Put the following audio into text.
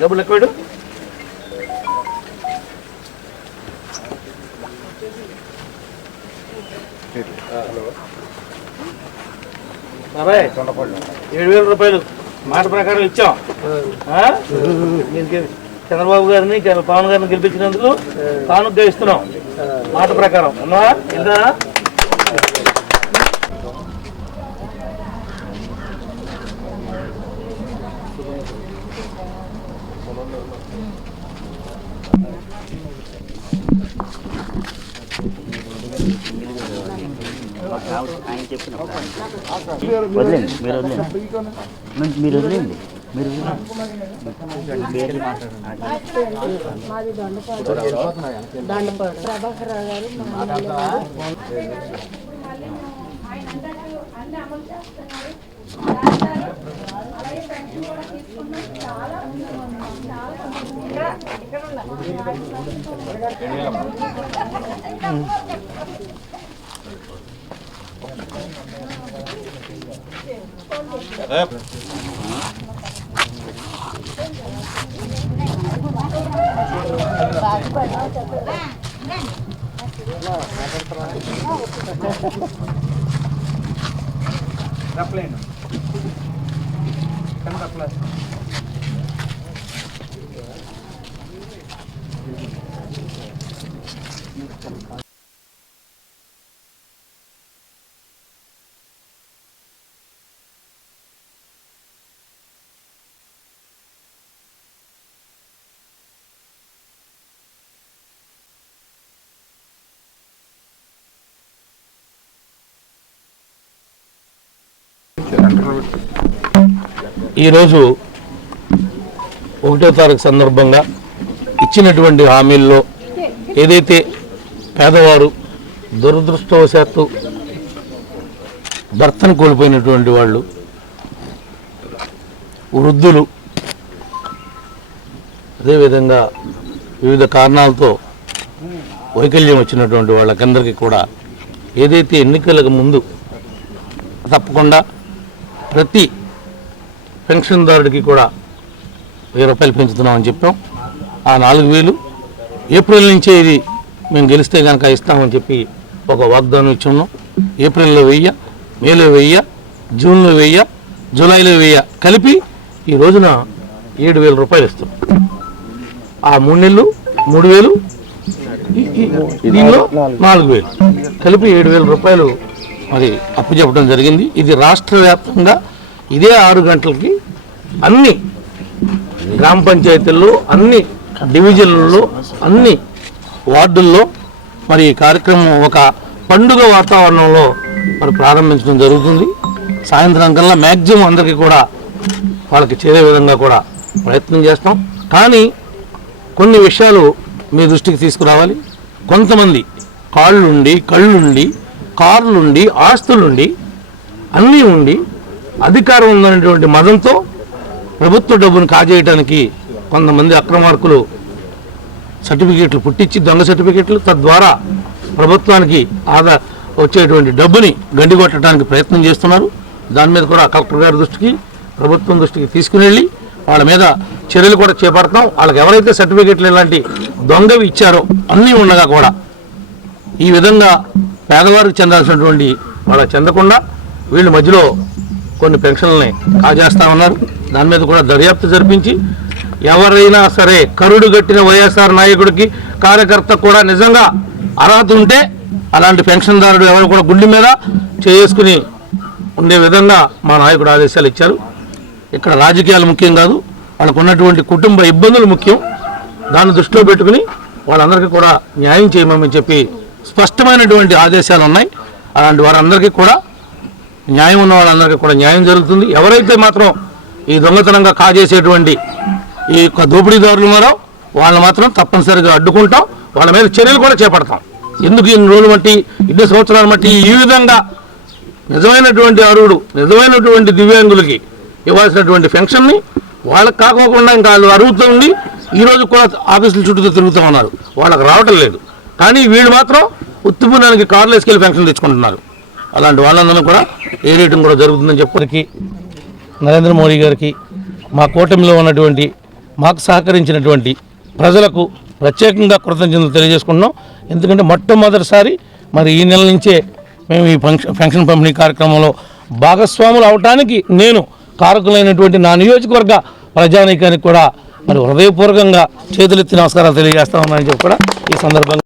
డబ్బులు ఎక్కువ బాబాయ్ ఏడు వేల రూపాయలు. మాట ప్రకారం ఇచ్చాం. చంద్రబాబు గారిని పవన్ గారిని గెలిపించినందుకు కానుక ఇస్తున్నాం మాట ప్రకారం. ఉన్నావా ఇందా వదిలేండి మీరు వదిలేండి మీరు- వదిలేండి మీరు వదిలేండి. పేర్లు దండపాడు ప్రభాకర్ రావు గారు ప్లాన్ని అమలు చేస్తున్నారు రాస్తారు అలాగే పెన్షన్ కూడా తీసుకున్నారు చాలా చాలా ఇక్కడ మాట్లాడుతున్నా మా ఎమ్మెల్యే గారు. ఈరోజు ఒకటో తారీఖు సందర్భంగా ఇచ్చినటువంటి హామీల్లో ఏదైతే పేదవారు దురదృష్టవశాత్తు భర్తను కోల్పోయినటువంటి వాళ్ళు వృద్ధులు అదేవిధంగా వివిధ కారణాలతో వైకల్యం వచ్చినటువంటి వాళ్ళకందరికీ కూడా ఏదైతే ఎన్నికలకు ముందు తప్పకుండా ప్రతి పెన్షన్దారుడికి కూడా వెయ్యి రూపాయలు పెంచుతున్నామని చెప్పాం. ఆ నాలుగు వేలు ఏప్రిల్ నుంచే ఇది మేము గెలిస్తే కనుక ఇస్తామని చెప్పి ఒక వాగ్దానం ఇచ్చి ఉన్నాం ఏప్రిల్లో వెయ్య మేలో వెయ్య జూన్లో వెయ్య జూలైలో వెయ్య కలిపి ఈ రోజున ఏడు వేల రూపాయలు ఇస్తాం. ఆ మూడు నెలలు మూడు వేలు దీనిలో నాలుగు వేలు కలిపి ఏడు వేల రూపాయలు మరి అప్పు చెప్పడం జరిగింది. ఇది రాష్ట్ర వ్యాప్తంగా ఇదే ఆరు గంటలకి అన్ని గ్రామ పంచాయతీల్లో అన్ని డివిజన్లలో అన్ని వార్డుల్లో మరి ఈ కార్యక్రమం ఒక పండుగ వాతావరణంలో మరి ప్రారంభించడం జరుగుతుంది. సాయంత్రం కల్లా మ్యాక్సిమం అందరికీ కూడా వాళ్ళకి చేరే విధంగా కూడా ప్రయత్నం చేస్తాం. కానీ కొన్ని విషయాలు మీ దృష్టికి తీసుకురావాలి. కొంతమంది కాళ్ళుండి కళ్ళుండి కార్లుండి ఆస్తులుండి అన్నీ ఉండి అధికారం ఉందనేటువంటి మదంతో ప్రభుత్వ డబ్బును కాజేయడానికి కొంతమంది అక్రమార్కులు సర్టిఫికేట్లు పుట్టించి దొంగ సర్టిఫికేట్లు తద్వారా ప్రభుత్వానికి ఆదా వచ్చేటువంటి డబ్బుని గండికొట్టడానికి ప్రయత్నం చేస్తున్నారు. దాని మీద కూడా కలెక్టర్ గారి దృష్టికి ప్రభుత్వం దృష్టికి తీసుకుని వెళ్ళి వాళ్ళ మీద చర్యలు కూడా చేపడతాం. వాళ్ళకి ఎవరైతే సర్టిఫికేట్లు ఇలాంటి దొంగవి ఇచ్చారో అన్నీ ఉండగా కూడా ఈ విధంగా పేదవారికి చెందాల్సినటువంటి వాళ్ళకి చెందకుండా వీళ్ళు మధ్యలో కొన్ని పెన్షన్లని కాజేస్తా ఉన్నారు. దాని మీద కూడా దర్యాప్తు జరిపించి ఎవరైనా సరే కరుడు గట్టిన వైఎస్ఆర్ నాయకుడికి కార్యకర్త కూడా నిజంగా అర్హత ఉంటే అలాంటి పెన్షన్దారుడు ఎవరు కూడా గుండె మీద చేసుకుని ఉండే విధంగా మా నాయకుడు ఆదేశాలు ఇచ్చారు. ఇక్కడ రాజకీయాలు ముఖ్యం కాదు. వాళ్ళకు ఉన్నటువంటి కుటుంబ ఇబ్బందులు ముఖ్యం. దాన్ని దృష్టిలో పెట్టుకుని వాళ్ళందరికీ కూడా న్యాయం చేయమని చెప్పి స్పష్టమైనటువంటి ఆదేశాలు ఉన్నాయి. అలాంటి వారందరికీ కూడా న్యాయం ఉన్న వాళ్ళందరికీ కూడా న్యాయం జరుగుతుంది. ఎవరైతే మాత్రం ఈ దొంగతనంగా కాజేసేటువంటి ఈ యొక్క దోపిడీదారులు ఉన్నారో వాళ్ళని మాత్రం తప్పనిసరిగా అడ్డుకుంటాం. వాళ్ళ మీద చర్యలు కూడా చేపడతాం. ఎందుకు ఇన్ని రోజులు బట్టి ఇన్ని సంవత్సరాలు బట్టి ఈ విధంగా నిజమైనటువంటి అరువుడు నిజమైనటువంటి దివ్యాంగులకి ఇవ్వాల్సినటువంటి పెన్షన్ని వాళ్ళకి కాకోకుండా ఇంకా వాళ్ళు అరుగుతుంది ఉండి ఈ రోజు కూడా ఆఫీసుల చుట్టూ తిరుగుతూ ఉన్నారు. వాళ్ళకి రావటం లేదు. కానీ వీళ్ళు మాత్రం ఉత్తిపుణానికి కార్లు వేసుకెళ్ళి పెన్షన్ తెచ్చుకుంటున్నారు. అలాంటి వాళ్ళందరూ కూడా ఏ రేటింగ్ కూడా జరుగుతుందని చెప్పడానికి నరేంద్ర మోడీ గారికి మా కూటమిలో ఉన్నటువంటి మాకు సహకరించినటువంటి ప్రజలకు ప్రత్యేకంగా కృతజ్ఞతలు తెలియజేసుకుంటున్నాం. ఎందుకంటే మొట్టమొదటిసారి మరి ఈ నెల నుంచే మేము ఈ ఫంక్షన్ ఫంక్షన్ పంపిణీ కార్యక్రమంలో భాగస్వాములు అవటానికి నేను కారకులైనటువంటి నా నియోజకవర్గ ప్రజానీకానికి కూడా మరి హృదయపూర్వకంగా చేతులెత్తి నమస్కారాలు తెలియజేస్తా ఉన్నానని చెప్పి కూడా ఈ సందర్భంగా